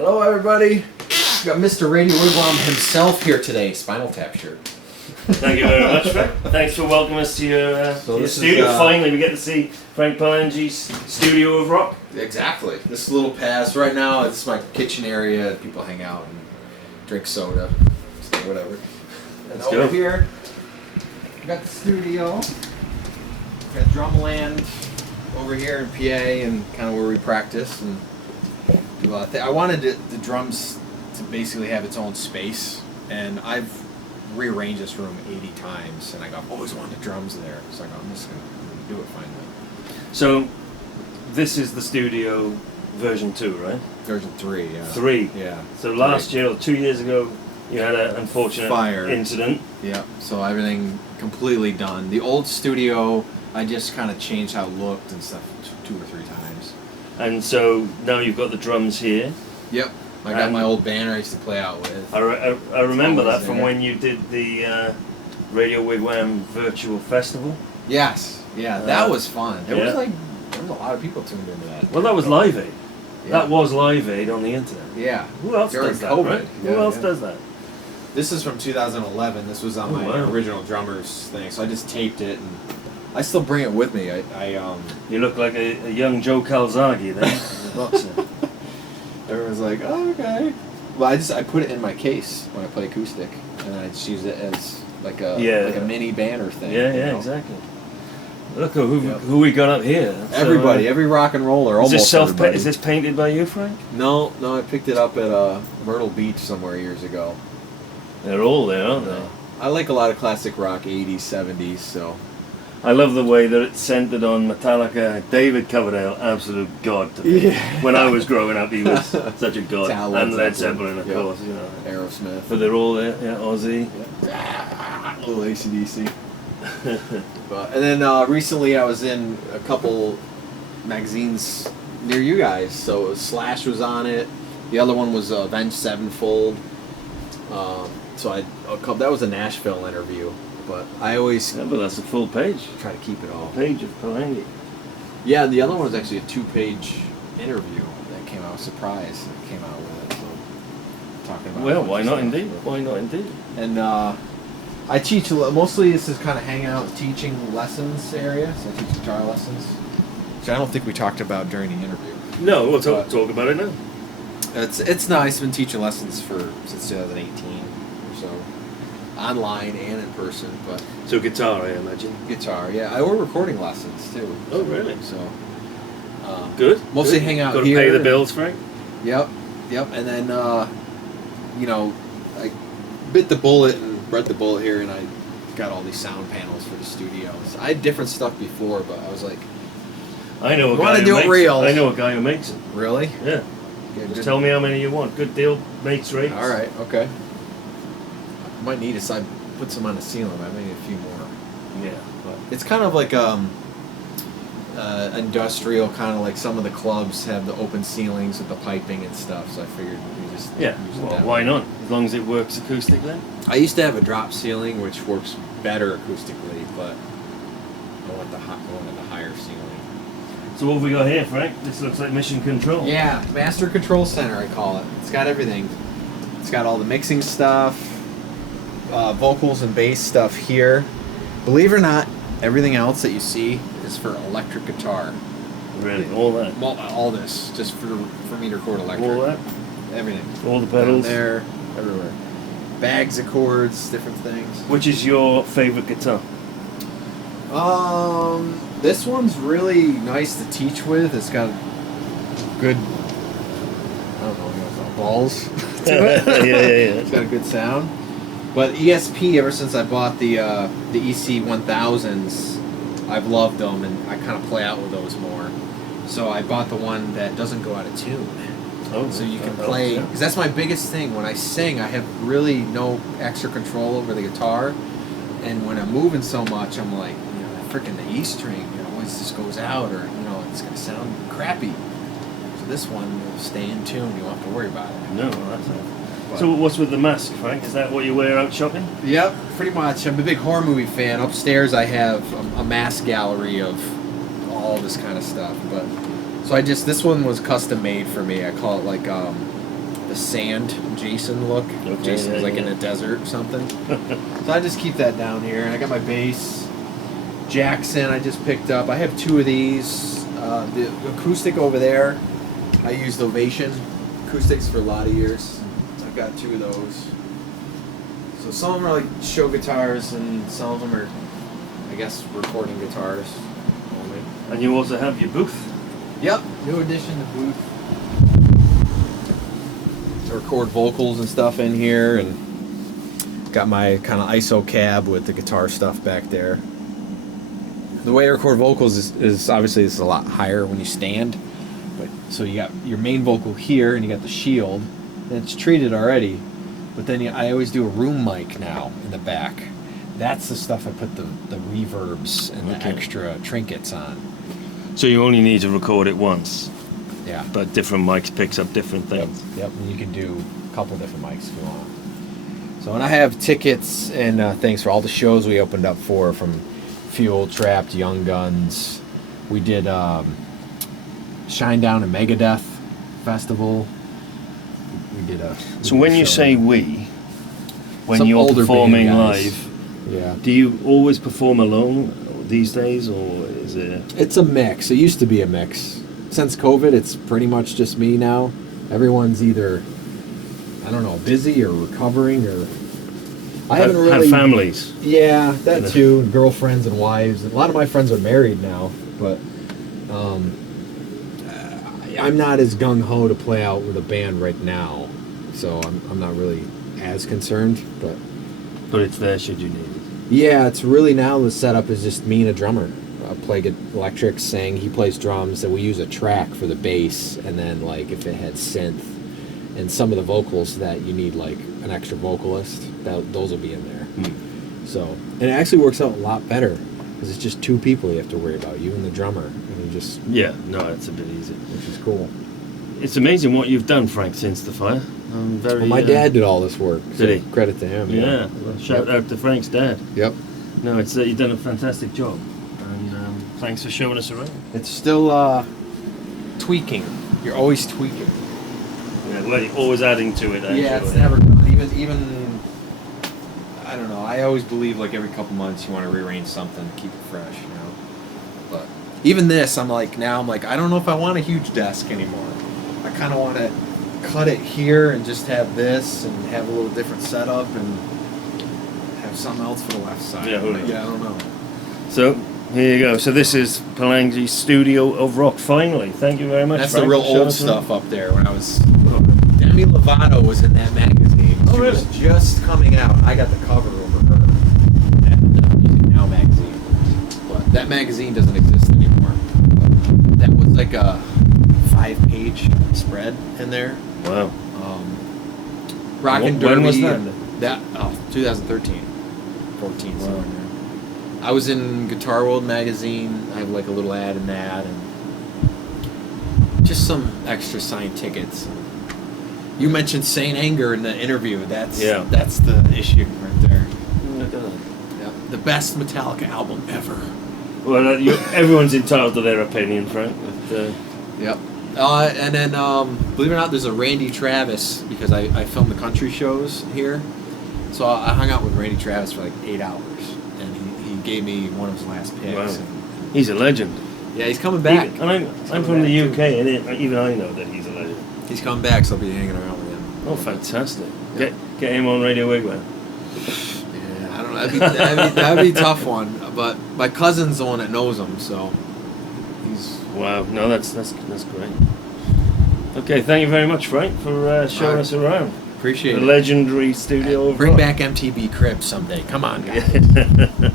Hello, everybody. We got Mr. Radio Wigwam himself here today. Spinal Tap shirt. Thank you very much, Frank. Thanks for welcoming us to your studio. Finally, we get to see Frank Palangi's studio of rock. Exactly. This is a little pass. Right now, it's my kitchen area. People hang out and drink soda. So whatever. And Let's over go. here, we got the studio. We got Drumland over here in PA and kind of where we practice and do a lot of things. I wanted the drums to basically have its own space, and I've rearranged this room 80 times, and I've always wanted drums there. So I'm just going to do it finally. So, this is the studio version 2, right? Version 3, yeah. 3. Yeah. So last year, or 2 years ago, you had an unfortunate Fire incident. Yeah. So everything completely done. The old studio, I just kind of changed how it looked and stuff 2 or 3 times. And so now you've got the drums here. Yep. I got my old banner I used to play out with. I remember that from there. when you did the Radio Wigwam virtual festival. Yes. Yeah, that was fun. There was a lot of people tuned into that. Well, that was Live Aid. Yeah. That was Live Aid on the internet. Yeah. Who else During does that, COVID. right? Yeah, Who else yeah. does that? This is from 2011. This was on my original drummer's thing, so I just taped it, and I still bring it with me. You look like a young Joe Calzaghe then, as a boxer. Everyone's like, oh, okay. Well, I put it in my case when I play acoustic, and I just use it as like a mini banner thing. Yeah, you know? exactly. Look who we got up here. Everybody, every rock and roller, almost everybody. Is this painted by you, Frank? No, I picked it up at Myrtle Beach somewhere years ago. They're all there, aren't they? I like a lot of classic rock, 80s, 70s, so. I love the way that it's centered on Metallica. David Coverdale, absolute god to me. Yeah. When I was growing up, he was such a god. Talent, And Led Zeppelin, of yep. course. You know. Aerosmith. But they're all there. Yeah, Ozzy. Yeah. Little AC/DC. And then recently I was in a couple magazines near you guys. So Slash was on it. The other one was Avenged Sevenfold. That was a Nashville interview. But I always But that's a full page. try to keep it all. Page of Palangi. Yeah, the other one was actually a 2-page interview that came out. Surprise that came out with it. So talking about. Well, why not indeed? Why not indeed? And I teach mostly. This is kind of hangout teaching lessons area. So I teach guitar lessons, which I don't think we talked about during the interview. No, we'll talk about it now. It's nice. I've been teaching lessons since 2018 or so, online and in person. But So guitar, I imagine. guitar, yeah. We're recording lessons too. Oh, really? So Good. mostly Good. hang out Got to here. pay the bills, Frank. Yep. And then I bit the bullet and bred the bullet here, and I got all these sound panels for the studios. I had different stuff before, but I was like, I know a You wanna guy who do it makes real. I know a guy who makes them. really? Yeah. Yeah, Just good. tell me how many you want. Good deal, mates rates. All right. Okay. I might need I put some on the ceiling. I may need a few more. Yeah. But it's kind of like industrial, kind of like some of the clubs have the open ceilings with the piping and stuff. So I figured we just use it Well, that why way. not? As long as it works acoustically. I used to have a drop ceiling, which works better acoustically, but I wanted the higher ceiling. So what have we got here, Frank? This looks like Mission Control. Yeah, Master Control Center, I call it. It's got everything. It's got all the mixing stuff, vocals and bass stuff here. Believe it or not, everything else that you see is for electric guitar. Really, all that. All this, just for me to record electric. All that. Everything. All the Down pedals. there, everywhere. Bags of chords, different things. Which is your favorite guitar? This one's really nice to teach with. It's got good, I don't know what you call it, balls to it. yeah. It's got a good sound. But ESP, ever since I bought the EC 1000s, I've loved them, and I kind of play out with those more. So I bought the one that doesn't go out of tune. Oh, So you can play, because that's my biggest thing. When I sing, I have really no extra control over the guitar. And when I'm moving so much, I'm like, freaking the E string, always just goes out, or it's gonna sound crappy. So this one will stay in tune. You don't have to worry about it. No, that's it. So what's with the mask, Frank? Is that what you wear out shopping? Yep, pretty much. I'm a big horror movie fan. Upstairs, I have a mask gallery of all this kind of stuff. But so this one was custom made for me. I call it like sand Jason look. Okay, Jason's yeah, like yeah. in a desert or something. So I just keep that down here. And I got my bass. Jackson I just picked up. I have 2 of these. The acoustic over there, I used Ovation acoustics for a lot of years. I've got 2 of those. So some of them are like show guitars and some of them are, I guess, recording guitars only. And you also have your booth. Yep, new addition to booth. To record vocals and stuff in here, and got my kind of ISO cab with the guitar stuff back there. The way I record vocals is obviously it's a lot higher when you stand, but so you got your main vocal here and you got the shield, and it's treated already. But then I always do a room mic now in the back. That's the stuff I put the reverbs and the extra trinkets on. So you only need to record it once, Yeah. but different mics picks up different things. Yep. And you can do a couple different mics if you want. So and I have tickets and things for all the shows we opened up for, from Fuel, Trapped, Young Guns. We did Shine Down and Megadeth Festival. We did a. So when you say we, when Some you're older performing band guys. live, Yeah. do you always perform alone these days, or is it? It's a mix. It used to be a mix. Since COVID, it's pretty much just me now. Everyone's either, I don't know, busy or recovering, or I haven't really have families. Yeah, that Yeah. too. Girlfriends and wives. A lot of my friends are married now, but I'm not as gung ho to play out with a band right now, so I'm not really as concerned. But it's there should you need it. Yeah, it's really now the setup is just me and a drummer. I play electric, sing, he plays drums, and we use a track for the bass, and then like if it had synth and some of the vocals that you need like an extra vocalist, those will be in there. So, and it actually works out a lot better because it's just 2 people you have to worry about, you and the drummer, and you just, Yeah, no, it's a bit easy. which is cool. It's amazing what you've done, Frank, since the fire. I'm very. Well, my dad did all this work. So Did he? Credit to him. Yeah, well, shout out to Frank's dad. Yep. No, it's you've done a fantastic job, and thanks for showing us around. It's still tweaking. You're always tweaking. Yeah, well, you're always adding to it. Actually. Yeah, it's never done. Even I don't know. I always believe like every couple months you want to rearrange something, keep it fresh, you know. But even this, I'm like I don't know if I want a huge desk anymore. I kind of want to cut it here and just have this and have a little different setup and have something else for the left side. Yeah, who knows? I don't know. So here you go. So this is Palangi's Studio of Rock. Finally, thank you very much. That's Frank, the real for showing old us around. stuff up there. When I was Demi Lovato was in that magazine. Oh, She really? was just coming out. I got the cover over her at the Music Now magazine. But that magazine doesn't exist anymore. But that was like a 5-page spread in there. Wow. Rock and Derby. When was that? and 2013, 14. Wow. Somewhere in there. I was in Guitar World magazine. I have like a little ad in that, and just some extra signed tickets. You mentioned Saint Anger in the interview. That's the issue right there. Look at that. Yep. The best Metallica album ever. Well, everyone's entitled to their opinion, Frank. But, Yep. And then, believe it or not, there's a Randy Travis, because I film the country shows here. So I hung out with Randy Travis for like 8 hours, and he gave me one of his last picks. Wow. And, he's a legend. yeah, he's coming back. And I'm from the UK, and even I know that he's a legend. He's coming back, so I'll be hanging around with him. Oh, fantastic! Yeah. Get him on Radio Wigwam. Yeah, I don't know. That'd be a tough one. But my cousin's the one that knows him, so he's. Wow, no, that's great. Okay, thank you very much, Frank, for showing us around. Appreciate The it. legendary Studio of Bring Rock. back MTV Cribs someday. Come on, guys.